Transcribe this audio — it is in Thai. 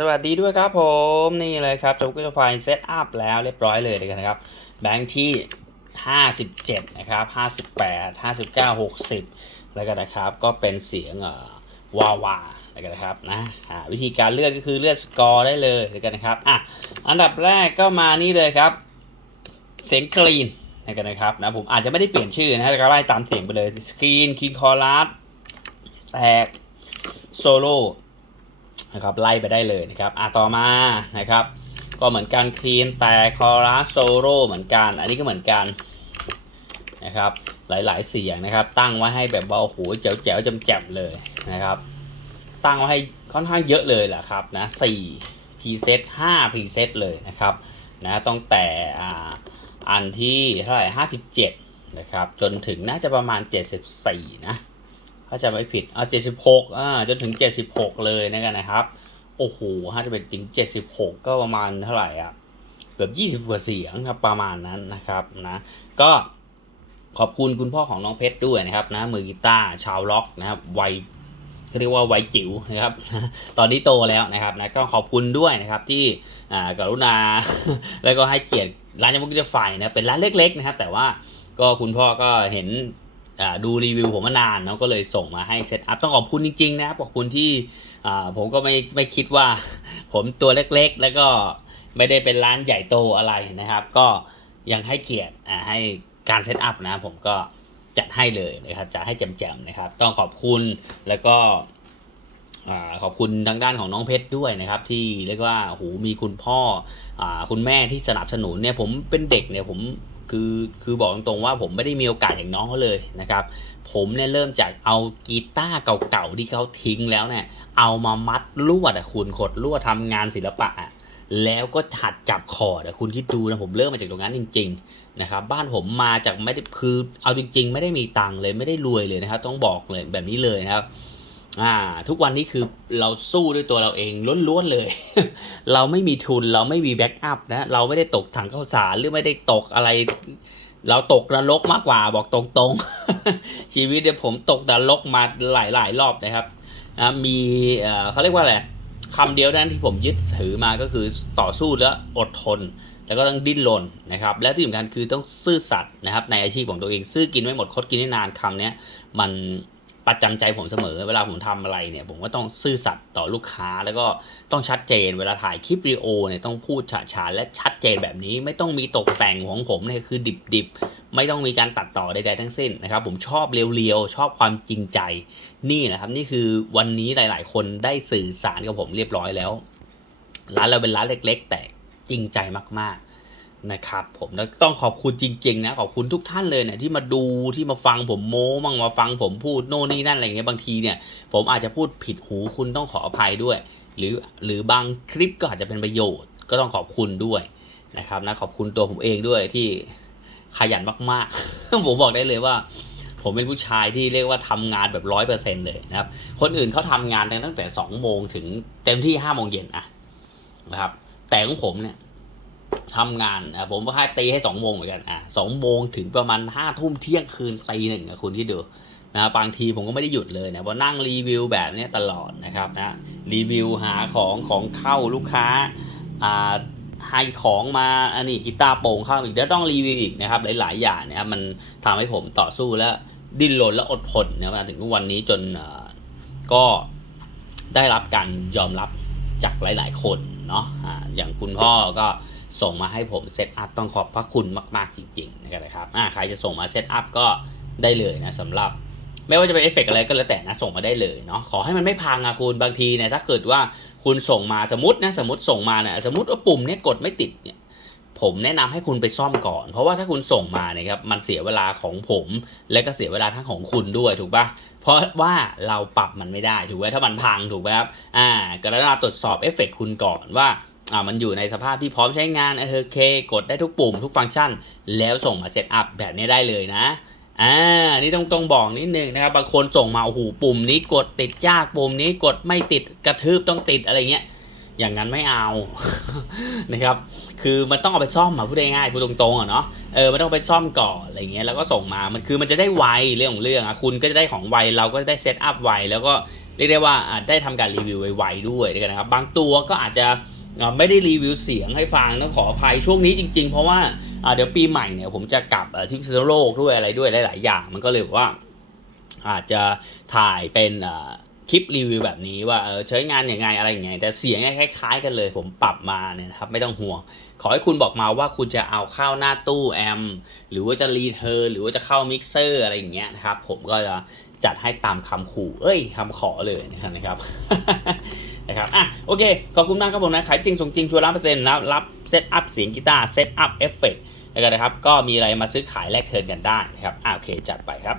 สวัสดีด้วยครับผมนี่เลยครับจบก็ไฟเซตอัพแล้วเรียบร้อยเลยนะครับ แบงค์ที่ 57 นะครับ 58 59 60 แล้วก็นนะครับ ก็เป็นเสียงวาวาแล้วกันนะครับนะวิธีการเลือนก็คือเลือนสกอร์ได้เลยแล้วกันนะครับอะอันดับแรกก็มานี่เลยครับ เสียงคลีนแล้วกันนะครับนะผมอาจจะไม่ได้เปลี่ยนชื่อนะก็ไล่ตามเสียงไปเลยสกรีนคินคอรัสแตกโซโล่ นะครับไล่ไปได้เลยนะครับอะต่อมานะครับ ก็เหมือนกันคลีนแต่คอรัสโซโล่เหมือนกัน อันนี้ก็เหมือนกันนะครับ หลายๆเสียงนะครับ ตั้งไว้ให้แบบว่าโอ้โหแจ๋วแจ๋วๆแจ่มเลยนะครับ ตั้งไว้ให้ค่อนข้างเยอะเลยแหละครับนะสี่พรีเซตห้าพรีเซตเลยนะครับนะต้องแต่อ่าอันที่เท่าไหร่ห้าสิบเจ็ดนะครับ จนถึงน่าจะประมาณเจ็ดสิบสี่นะ ถ้าจะไม่ผิดอ่าเจ็ดสิบหกอ่าจนถึงเจ็ดสิบหกเลยนะกันนะครับ โอ้โหถ้าจะเป็นถึงเจ็ดสิบหกก็ประมาณเท่าไหร่อะเกือบยี่สิบกว่าเสียงครับประมาณนั้นนะครับนะก็ขอบคุณคุณพ่อของน้องเพชรด้วยนะครับนะมือกีตาร์ชาวล็อกนะครับวัยเรียกว่าวัยจิ๋วนะครับ ตอนนี้โตแล้วนะครับนะก็ขอบคุณด้วยนะครับที่อ่ากรุณา แล้วก็ให้เกียรติร้านยมุกิจะไฟนะเป็นร้านเล็กๆนะครับ แต่ว่าก็คุณพ่อก็เห็น ดูรีวิวผมมานานเนาะก็เลยส่งมาให้เซตอัพต้องขอบคุณจริงๆนะครับขอบคุณที่ผมก็ไม่ไม่คิดว่า ผมตัวเล็กๆ แล้วก็ไม่ได้เป็นร้านใหญ่โตอะไรนะครับ ก็ยังให้เกียรติให้การเซตอัพนะผมก็จัดให้เลยนะครับจัดให้แจ่มๆนะครับ ต้องขอบคุณแล้วก็ขอบคุณทางด้านของน้องเพชรด้วยนะครับ ที่เรียกว่าโหมีคุณพ่ออคุณแม่ที่สนับสนุนเนี่ยผมเป็นเด็กเนี่ยผม คือคือบอกตรงๆว่าผมไม่ได้มีโอกาสอย่างน้องเขาเลยนะครับ ผมเนี่ยเริ่มจากเอากีตาร์เก่าๆที่เขาทิ้งแล้วเนี่ย เอามามัดลวดอะคุณขดลวดทำงานศิลปะอะแล้วก็หัดจับคอร์ดอะคุณคิดดูนะผมเริ่มมาจากตรงนั้นจริง ๆ นะครับ บ้านผมมาจากไม่ได้คือเอาจริง ๆ ไม่ได้มีตังค์เลยไม่ได้รวยเลยนะครับ ต้องบอกเลยแบบนี้เลยนะครับ อ่า ทุกวันนี้คือเราสู้ด้วยตัวเราเองล้วนๆเลย เราไม่มีทุนเราไม่มีแบ็กอัพนะ เราไม่ได้ตกถังข้าวสารหรือไม่ได้ตกอะไร เราตกนรกมากกว่าบอกตรงๆ ชีวิตเนี่ยผมตกนรกมาหลายๆรอบนะครับนะมีเอ่อเขาเรียกว่าอะไรคำเดียวนั้นที่ผมยึดถือมาก็คือต่อสู้และอดทน แล้วก็ต้องดิ้นรนนะครับ และที่สำคัญคือต้องซื่อสัตย์นะครับ ในอาชีพของตัวเอง ซื่อกินไม่หมดคดกินไม่นานคำนี้มัน ประจำใจผมเสมอ เวลาผมทำอะไรเนี่ยผมก็ต้องซื่อสัตย์ต่อลูกค้าแล้วก็ต้องชัดเจน เวลาถ่ายคลิปวิดีโอเนี่ยต้องพูดฉะฉานและชัดเจนแบบนี้ไม่ต้องมีตกแต่งของผมเนี่ยคือดิบๆไม่ต้องมีการตัดต่อใดๆทั้งสิ้นนะครับ ผมชอบเรียวๆ ชอบความจริงใจนี่นะครับ นี่คือวันนี้หลาย ๆ คนได้สื่อสารกับผมเรียบร้อยแล้ว ร้านเราเป็นร้านเล็ก ๆ แต่จริงใจมากๆ นะครับผมต้องขอบคุณจริงๆนะขอบคุณทุกท่านเลยเนี่ยที่มาดูที่มาฟังผมโม้มั่งมาฟังผมพูดโน่นนี่นั่นอะไรเงี้ยบางทีเนี่ยผมอาจจะพูดผิดหูคุณต้องขออภัยด้วย หรือหรือบางคลิปก็อาจจะเป็นประโยชน์ ก็ต้องขอบคุณด้วยนะครับนะขอบคุณตัวผมเองด้วยที่ขยันมากๆ ผมบอกได้เลยว่า ผมเป็นผู้ชายที่เรียกว่าทำงานแบบร้อยเปอร์เซ็นเลยนะครับ คนอื่นเขาทำงานกันตั้งแต่สองโมงถึงเต็มที่ห้าโมงเย็นอะนะครับ แต่ของผมเนี่ย ทำงานอะผมก็ค่ายตีให้สองโมงเหมือนกันอะสองโมงถึงประมาณห้าทุ่มเที่ยงคืนตีหนึ่งอะคุณที่ดูนะบางทีผมก็ไม่ได้หยุดเลยนะเพราะนั่งรีวิวแบบนี้ตลอดนะครับนะรีวิวหาของของเข้าลูกค้าอ่าให้ของมาอันนี้กีตาร์โปร่งเข้าอีกเดี๋ยวต้องรีวิวอีกนะครับหลายๆอย่างนะครับมันทำให้ผมต่อสู้และดิ้นรนและอดทนนะมาถึงวันนี้จนอ่อก็ได้รับการยอมรับจากหลาย ๆ คนเนาะอ่าอย่างคุณพ่อก็ ส่งมาให้ผมเซตอัพต้องขอบพระคุณมาก ๆ จริงๆนะครับอ่าใครจะส่งมาเซตอัพก็ได้เลยนะสำหรับไม่ว่าจะเป็นเอฟเฟกต์อะไรก็แล้วแต่นะส่งมาได้เลยเนาะขอให้มันไม่พังอะคุณบางทีเนี่ยถ้าเกิดว่าคุณส่งมาสมมตินะสมมติส่งมาเนี่ยสมมติว่าปุ่มเนี้ยกดไม่ติดเนี่ยผมแนะนำให้คุณไปซ่อมก่อน เพราะว่าถ้าคุณส่งมาเนี่ยครับมันเสียเวลาของผม และก็เสียเวลาทั้งของคุณด้วยถูกปะเพราะว่าเราปรับมันไม่ได้ถูกไหมถ้ามันพังถูกไหมครับอ่ากรุณาตรวจสอบเอฟเฟกต์คุณก่อนว่า อ่ามันอยู่ในสภาพที่พร้อมใช้งานเออโอเค กดได้ทุกปุ่มทุกฟังก์ชัน แล้วส่งมาเซตอัพแบบนี้ได้เลยนะอ่านี่ต้องต้องบอกนิดนึงนะครับบางคนส่งมาโอ้โหปุ่มนี้กดติดยากปุ่มนี้กดไม่ติดกระทืบต้องติดอะไรเงี้ยอย่างนั้นไม่เอานะครับ คือมันต้องเอาไปซ่อมอะพูดง่ายๆพูดตรงๆอะเนาะ เออ มันต้องไปซ่อมก่อนอะไรเงี้ย แล้วก็ส่งมา มันคือมันจะได้ไวเรื่องของเรื่องอะคุณก็จะได้ของไว เราก็จะได้เซตอัพไว แล้วก็เรียกได้ว่าได้ทำการรีวิวไวๆด้วยนะครับ บางตัวก็อาจจะ ไม่ได้รีวิวเสียงให้ฟังต้องขออภัยช่วงนี้จริง ๆ เพราะว่าเดี๋ยวปีใหม่เนี่ยผมจะกลับที่พิษณุโลกด้วยอะไรด้วยหลาย ๆ อย่าง มันก็เลยว่า อาจจะถ่ายเป็นคลิปรีวิวแบบนี้ว่าเออใช้งานยังไงอะไรอยังไงแต่เสียงคล้ายๆ กันเลย ผมปรับมาเนี่ยนะครับไม่ต้องห่วง ขอให้คุณบอกมาว่าคุณจะเอาเข้าหน้าตู้แอมหรือว่าจะรีเทิร์นหรือว่าจะเข้ามิกเซอร์อะไรอย่างเงี้ยนะครับ ผมก็จะจัดให้ตามคำขู่ เอ้ยคำขอเลยนะครับนะครับอะ โอเค ขอบคุณมากครับผมนะ ขายจริงส่งจริงชัวร์ร้อยเปอร์เซ็นต์นะรับเซตอัพเสียงกีตาร์เซตอัพเอฟเฟกต์แล้วกันนะครับ ก็มีอะไรมาซื้อขายแลกเทิร์นกันได้นะครับอ่าโอเค จัดไปครับ